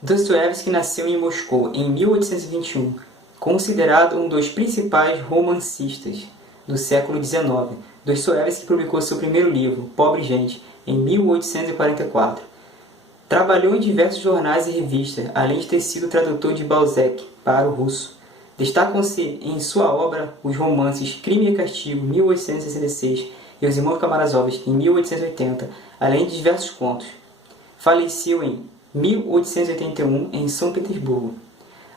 Dostoiévski nasceu em Moscou em 1821, considerado um dos principais romancistas do século XIX. Dostoiévski publicou seu primeiro livro, Pobre Gente, em 1844. Trabalhou em diversos jornais e revistas, além de ter sido tradutor de Balzac para o russo. Destacam-se em sua obra os romances Crime e Castigo, 1866, e Os Irmãos Karamazov, em 1880, além de diversos contos. Faleceu em 1881 em São Petersburgo.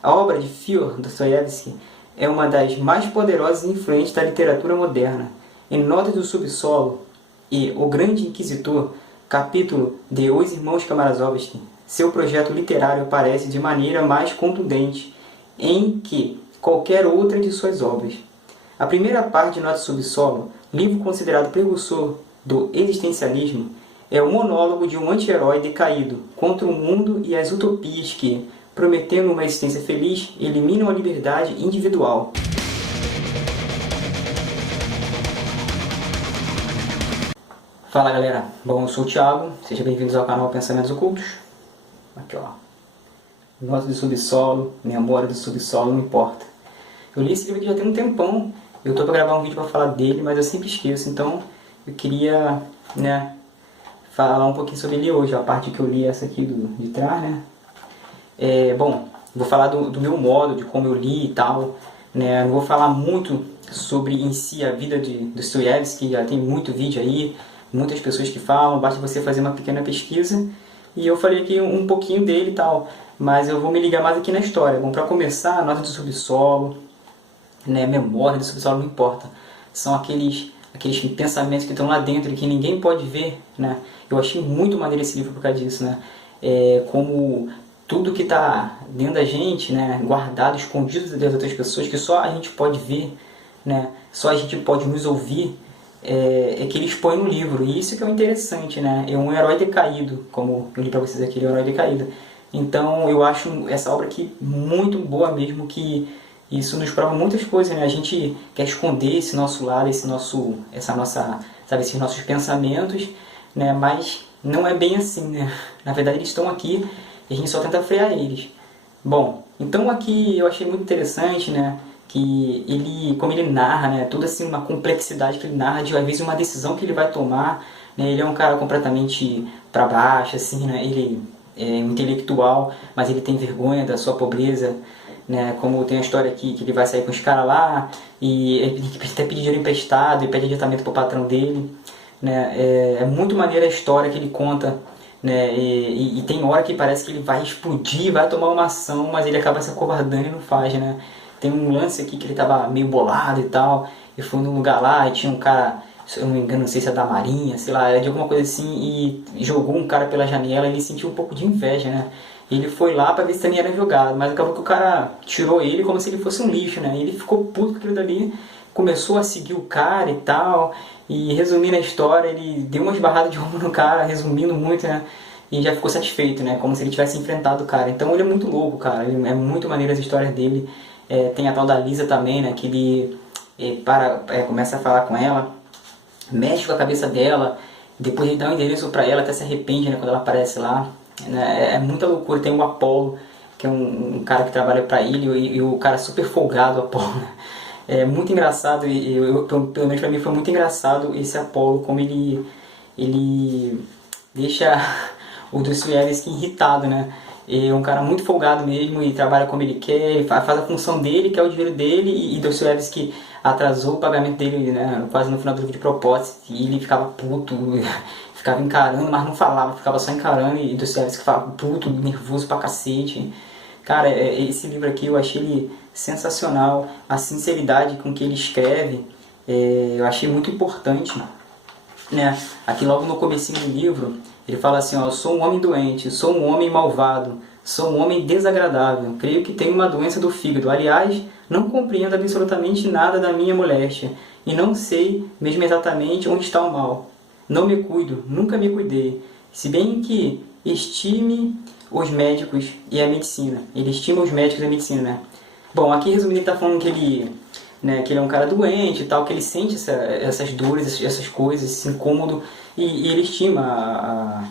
A obra de Fyodor Dostoiévski é uma das mais poderosas e influentes da literatura moderna. Em Notas do Subsolo e O Grande Inquisitor, capítulo de Os Irmãos Karamazov, seu projeto literário aparece de maneira mais contundente em que qualquer outra de suas obras. A primeira parte de Notas do Subsolo, livro considerado precursor do existencialismo, é o monólogo de um anti-herói decaído contra o mundo e as utopias que, prometendo uma existência feliz, eliminam a liberdade individual. Fala galera, bom, eu sou o Thiago, sejam bem-vindos ao canal Pensamentos Ocultos. Aqui ó, Notas do Subsolo, Memória do Subsolo, não importa. Eu li esse livro aqui já tem um tempão, eu tô para gravar um vídeo para falar dele, mas eu sempre esqueço, então eu queria, falar um pouquinho sobre ele hoje, a parte que eu li essa aqui de trás, Bom, vou falar do meu modo, de como eu li e tal, Não vou falar muito sobre em si a vida de Dostoiévski, já tem muito vídeo aí, muitas pessoas que falam, basta você fazer uma pequena pesquisa, e eu falei aqui um pouquinho dele e tal, mas eu vou me ligar mais aqui na história. Bom, para começar, a Nota do Subsolo, Memória do Subsolo, não importa, são aqueles pensamentos que estão lá dentro e que ninguém pode ver, Eu achei muito maneiro esse livro por causa disso, Como tudo que está dentro da gente, guardado, escondido das outras pessoas, que só a gente pode ver, Só a gente pode nos ouvir, é que eles põem no livro. E isso que é o interessante, É um herói decaído, como eu li para vocês aqui, ele é um herói decaído. Então eu acho essa obra aqui muito boa mesmo, que isso nos prova muitas coisas, A gente quer esconder esse nosso lado, esses nossos pensamentos, Mas não é bem assim, Na verdade eles estão aqui e a gente só tenta frear eles. Bom, então aqui eu achei muito interessante, Que ele, como ele narra, toda assim uma complexidade que ele narra de às vezes uma decisão que ele vai tomar, Ele é um cara completamente para baixo, assim, Ele é um intelectual, mas ele tem vergonha da sua pobreza. Como tem a história aqui que ele vai sair com os caras lá e ele até pedir dinheiro emprestado e pede adiantamento para o patrão dele, É muito maneira a história que ele conta, E tem hora que parece que ele vai explodir, vai tomar uma ação, mas ele acaba se acovardando e não faz, Tem um lance aqui que ele tava meio bolado e tal, e foi num lugar lá e tinha um cara, se eu não me engano, não sei se é da marinha, sei lá, era de alguma coisa assim, e jogou um cara pela janela e ele sentiu um pouco de inveja, Ele foi lá pra ver se também era jogado, mas acabou que o cara tirou ele como se ele fosse um lixo, E ele ficou puto com aquilo dali, começou a seguir o cara e tal, e resumindo a história, ele deu umas barradas de ombro no cara, resumindo muito, E já ficou satisfeito, como se ele tivesse enfrentado o cara. Então ele é muito louco, cara, ele é muito maneiro as histórias dele. Tem a tal da Lisa também, que ele começa a falar com ela, mexe com a cabeça dela, depois ele dá um endereço pra ela, até se arrepende, quando ela aparece lá. É muita loucura. Tem o Apollo, que é um cara que trabalha pra ele, e o cara super folgado, o Apollo. É muito engraçado, e pelo menos pra mim foi muito engraçado esse Apollo, como ele deixa o Dostoiévski irritado, É um cara muito folgado mesmo e trabalha como ele quer, ele faz a função dele, que é o dinheiro dele, e Dostoiévski atrasou o pagamento dele, quase no final do vídeo de propósito, e ele ficava puto, ficava encarando, mas não falava, ficava só encarando, e Dostoiévski ficava puto, nervoso pra cacete. Cara, esse livro aqui eu achei ele sensacional, a sinceridade com que ele escreve, eu achei muito importante, Aqui logo no comecinho do livro, ele fala assim, eu sou um homem doente, sou um homem malvado, sou um homem desagradável, creio que tenho uma doença do fígado, aliás, não compreendo absolutamente nada da minha moléstia, e não sei mesmo exatamente onde está o mal. Não me cuido, nunca me cuidei, se bem que estime os médicos e a medicina. Ele estima os médicos e a medicina, Bom, aqui resumindo ele está falando que ele é um cara doente e tal, que ele sente essas dores, essas coisas, esse incômodo, e ele estima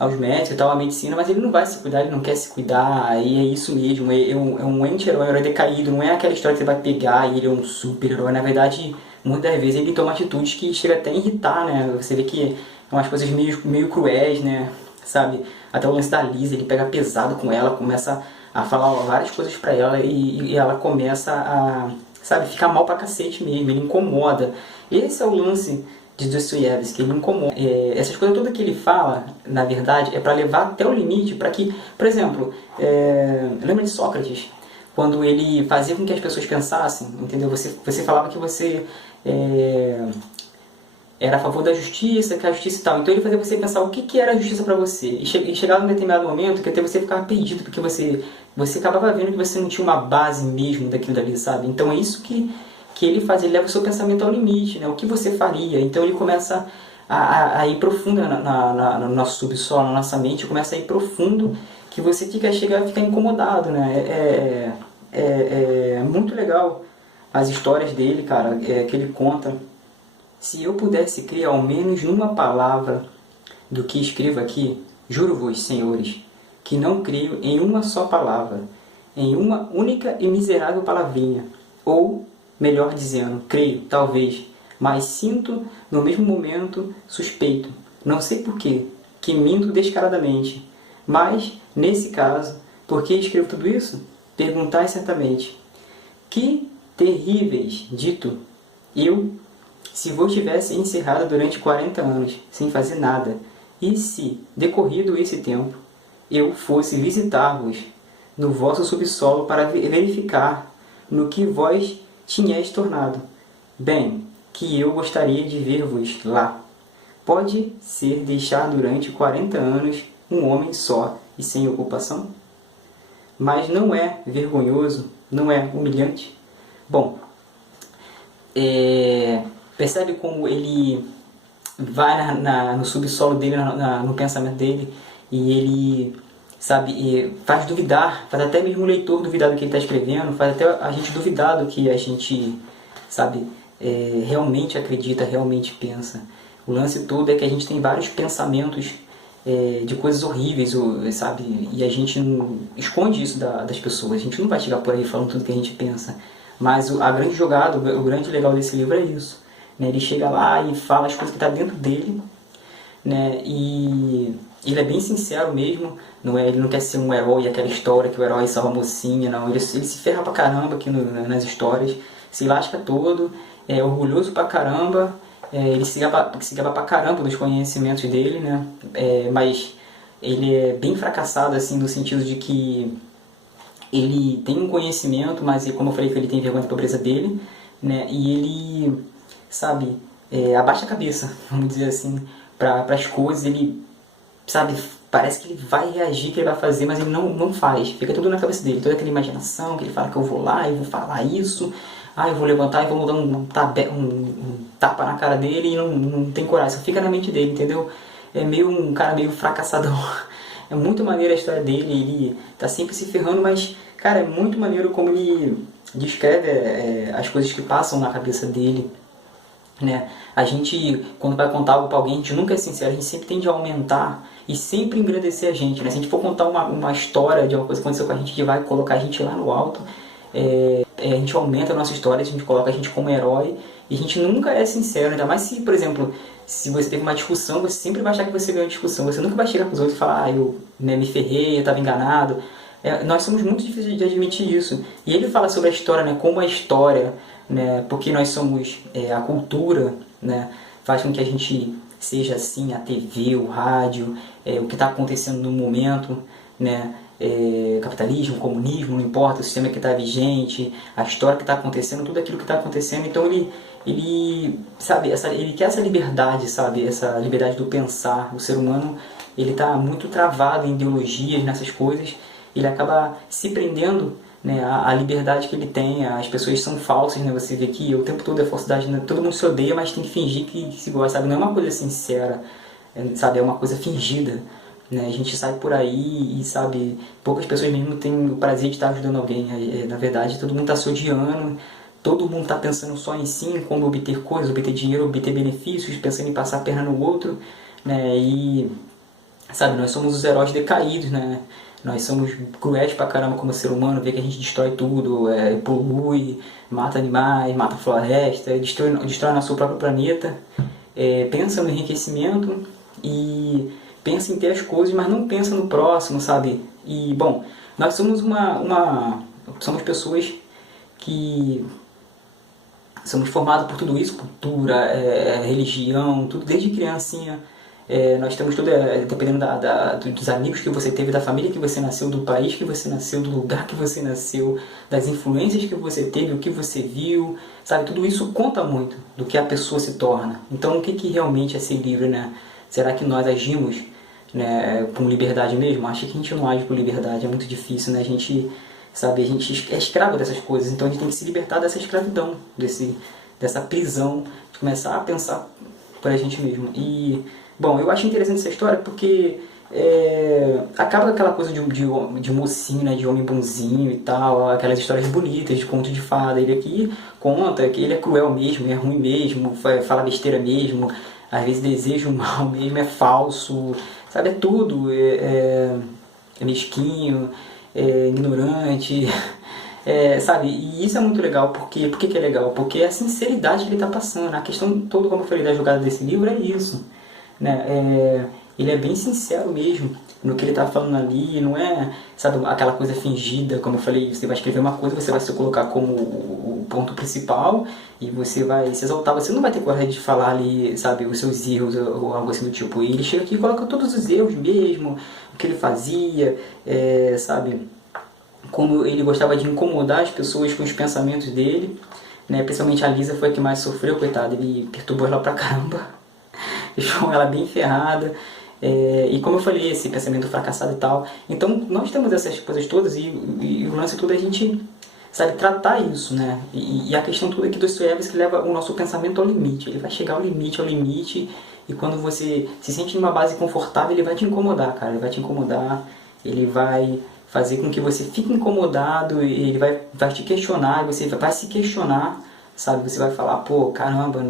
aos médicos e tal, à medicina, mas ele não vai se cuidar, ele não quer se cuidar, e é isso mesmo, é um anti-herói, um herói decaído, não é aquela história que você vai pegar e ele é um super-herói, na verdade, muitas vezes ele toma atitudes que chega até a irritar, né, você vê que é umas coisas meio cruéis, né, sabe, até o lance da Lisa, ele pega pesado com ela, começa a falar várias coisas pra ela e ela começa a, sabe, ficar mal pra cacete mesmo, ele incomoda. Esse é o lance de Dostoiévski, ele incomoda. Essas coisas todas que ele fala, na verdade, é para levar até o limite, para que, por exemplo, lembra de Sócrates? Quando ele fazia com que as pessoas pensassem, entendeu? Você falava que você era a favor da justiça, que a justiça e tal. Então ele fazia você pensar o que era a justiça para você. E chegava num determinado momento que até você ficava perdido, porque você acabava vendo que você não tinha uma base mesmo daquilo dali, sabe? Então é isso que ele faz, ele leva o seu pensamento ao limite, né? O que você faria? Então ele começa a ir profundo no nosso subsolo, na nossa mente, começa a ir profundo, que você chega a ficar incomodado, né? É muito legal as histórias dele, cara, que ele conta. Se eu pudesse crer ao menos numa palavra do que escrevo aqui, juro-vos, senhores, que não creio em uma só palavra, em uma única e miserável palavrinha, ou, melhor dizendo, creio, talvez, mas sinto, no mesmo momento, suspeito, não sei porquê, que minto descaradamente. Mas, nesse caso, por que escrevo tudo isso? Perguntai certamente. Que terríveis, dito, eu, se vos tivesse encerrado durante 40 anos, sem fazer nada, e se, decorrido esse tempo, eu fosse visitar-vos no vosso subsolo para verificar no que vós tinhais tornado, bem, que eu gostaria de ver-vos lá. Pode ser deixar durante 40 anos um homem só e sem ocupação? Mas não é vergonhoso, não é humilhante? Bom, percebe como ele vai no subsolo dele, no pensamento dele, e ele, sabe, faz duvidar, faz até mesmo o leitor duvidar do que ele está escrevendo, faz até a gente duvidar do que a gente, sabe, realmente acredita, realmente pensa. O lance todo é que a gente tem vários pensamentos de coisas horríveis, sabe, e a gente não esconde isso das pessoas, a gente não vai chegar por aí falando tudo que a gente pensa. Mas a grande jogada, o grande legal desse livro é isso. Né? Ele chega lá e fala as coisas que estão dentro dele, né? E ele é bem sincero mesmo, não é? Ele não quer ser um herói, aquela história que o herói salva a mocinha, não. Ele se ferra pra caramba aqui nas histórias, se lasca todo, é orgulhoso pra caramba, ele se gaba pra caramba dos conhecimentos dele, né? Mas ele é bem fracassado assim, no sentido de que ele tem um conhecimento, mas como eu falei, que ele tem vergonha da pobreza dele, né? E ele, sabe, abaixa a cabeça, vamos dizer assim, para as coisas. Ele, sabe, parece que ele vai reagir, que ele vai fazer, mas ele não faz. Fica tudo na cabeça dele, toda aquela imaginação, que ele fala que eu vou lá e vou falar isso, eu vou levantar e vou dar um tapa na cara dele, e não tem coragem, só fica na mente dele, entendeu? É meio um cara meio fracassador. É muito maneiro a história dele, ele tá sempre se ferrando, mas, cara, é muito maneiro como ele descreve as coisas que passam na cabeça dele, né? A gente, quando vai contar algo pra alguém, a gente nunca é sincero, a gente sempre tende a aumentar e sempre engrandecer a gente, né? Se a gente for contar uma história de uma coisa que aconteceu com a gente, que vai colocar a gente lá no alto, a gente aumenta a nossa história, a gente coloca a gente como herói, e a gente nunca é sincero, ainda mais se, por exemplo, se você teve uma discussão, você sempre vai achar que você ganhou a discussão, você nunca vai chegar para os outros e falar, eu me ferrei, eu estava enganado. Nós somos muito difíceis de admitir isso. E ele fala sobre a história, né, como a história, né, porque nós somos a cultura, né, faz com que a gente seja assim, a TV, o rádio, o que está acontecendo no momento, né, capitalismo, comunismo, não importa, o sistema que está vigente, a história que está acontecendo, tudo aquilo que está acontecendo. Então ele sabe, ele quer essa liberdade, sabe, essa liberdade do pensar. O ser humano, ele está muito travado em ideologias, nessas coisas, ele acaba se prendendo, né, a liberdade que ele tem. As pessoas são falsas, né, você vê que o tempo todo é falsidade, né, todo mundo se odeia, mas tem que fingir que se gosta, sabe, não é uma coisa sincera, sabe, é uma coisa fingida, né, a gente sai por aí e, sabe, poucas pessoas mesmo têm o prazer de estar ajudando alguém, na verdade todo mundo está se odiando, todo mundo está pensando só em si, em como obter coisas, obter dinheiro, obter benefícios, pensando em passar a perna no outro, né, e Sabe, nós somos os heróis decaídos, né? Nós somos cruéis pra caramba como ser humano, vê que a gente destrói tudo, polui, mata animais, mata floresta, destrói nosso próprio planeta, pensa no enriquecimento e pensa em ter as coisas, mas não pensa no próximo, sabe? E, bom, nós somos somos pessoas que somos formados por tudo isso, cultura, religião, tudo desde criancinha. Nós temos tudo, dependendo dos amigos que você teve, da família que você nasceu, do país que você nasceu, do lugar que você nasceu, das influências que você teve, o que você viu, sabe? Tudo isso conta muito do que a pessoa se torna. Então, o que realmente é ser livre, né? Será que nós agimos, né, com liberdade mesmo? Acho que a gente não age com liberdade, é muito difícil, né? A gente, sabe, a gente é escravo dessas coisas, então a gente tem que se libertar dessa escravidão, dessa prisão, de começar a pensar por a gente mesmo. E, bom, eu acho interessante essa história porque acaba com aquela coisa de mocinho, né, de homem bonzinho e tal, aquelas histórias bonitas de conto de fada. Ele aqui conta que ele é cruel mesmo, é ruim mesmo, fala besteira mesmo, às vezes deseja o mal mesmo, é falso, sabe, é tudo, é mesquinho, ignorante, sabe, e isso é muito legal. Por que é legal? Porque é a sinceridade que ele está passando. A questão toda, como eu falei, da jogada desse livro é isso, né? Ele é bem sincero mesmo no que ele está falando ali, não é, sabe, aquela coisa fingida, como eu falei, você vai escrever uma coisa, você vai se colocar como o ponto principal e você vai se exaltar, você não vai ter coragem de falar ali, sabe, os seus erros ou algo assim do tipo. E ele chega aqui e coloca todos os erros mesmo, o que ele fazia, sabe, como ele gostava de incomodar as pessoas com os pensamentos dele, né? Principalmente a Lisa foi a que mais sofreu, coitada, ele perturbou ela pra caramba, deixou ela bem ferrada. E como eu falei, esse pensamento fracassado e tal. Então nós temos essas coisas todas e o lance todo é a gente, sabe, tratar isso, né? E a questão toda é que Dostoiévski leva o nosso pensamento ao limite. Ele vai chegar ao limite, e quando você se sente numa base confortável, ele vai te incomodar, cara. Ele vai te incomodar, ele vai fazer com que você fique incomodado, e ele vai te questionar, e você vai se questionar, sabe? Você vai falar, pô, caramba,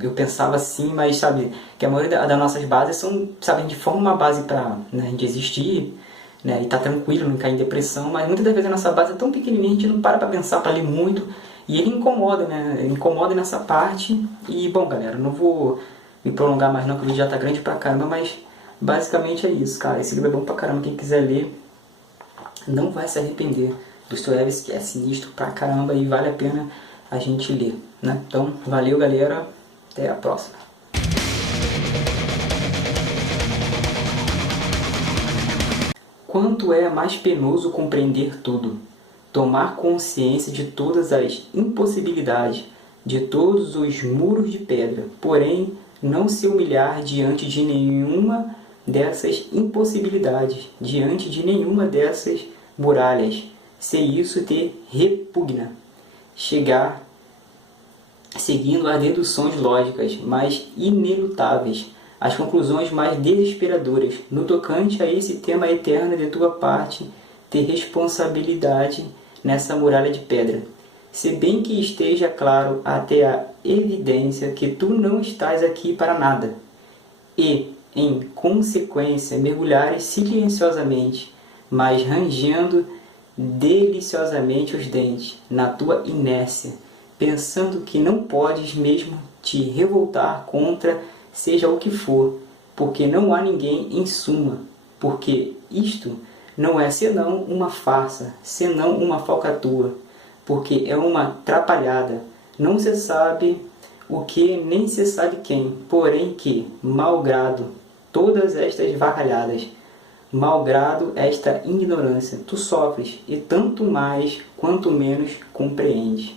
eu pensava assim, mas sabe, que a maioria das nossas bases são, sabe, a gente forma uma base pra, né, a gente existir, né, e tá tranquilo, não cair em depressão, mas muitas das vezes a nossa base é tão pequenininha, a gente não para pra pensar, pra ler muito, e ele incomoda, né, ele incomoda nessa parte. E, bom, galera, não vou me prolongar mais não, que o vídeo já tá grande pra caramba, mas basicamente é isso, cara. Esse livro é bom pra caramba, quem quiser ler, não vai se arrepender. Dostoiévski é sinistro pra caramba e vale a pena a gente ler, né? Então, valeu, galera, até a próxima. Quanto é mais penoso compreender tudo, tomar consciência de todas as impossibilidades, de todos os muros de pedra, porém não se humilhar diante de nenhuma dessas impossibilidades, diante de nenhuma dessas muralhas, se isso te repugna. Chegar seguindo as deduções lógicas mais inelutáveis, as conclusões mais desesperadoras, no tocante a esse tema eterno de tua parte, ter responsabilidade nessa muralha de pedra. Se bem que esteja claro até a evidência que tu não estás aqui para nada, e, em consequência, mergulhares silenciosamente, mas rangendo deliciosamente os dentes, na tua inércia, pensando que não podes mesmo te revoltar contra seja o que for, porque não há ninguém em suma, porque isto não é senão uma farsa, senão uma falcatrua, porque é uma trapalhada, não se sabe o que, nem se sabe quem, porém que, malgrado todas estas varralhadas, malgrado esta ignorância, tu sofres, e tanto mais quanto menos compreendes.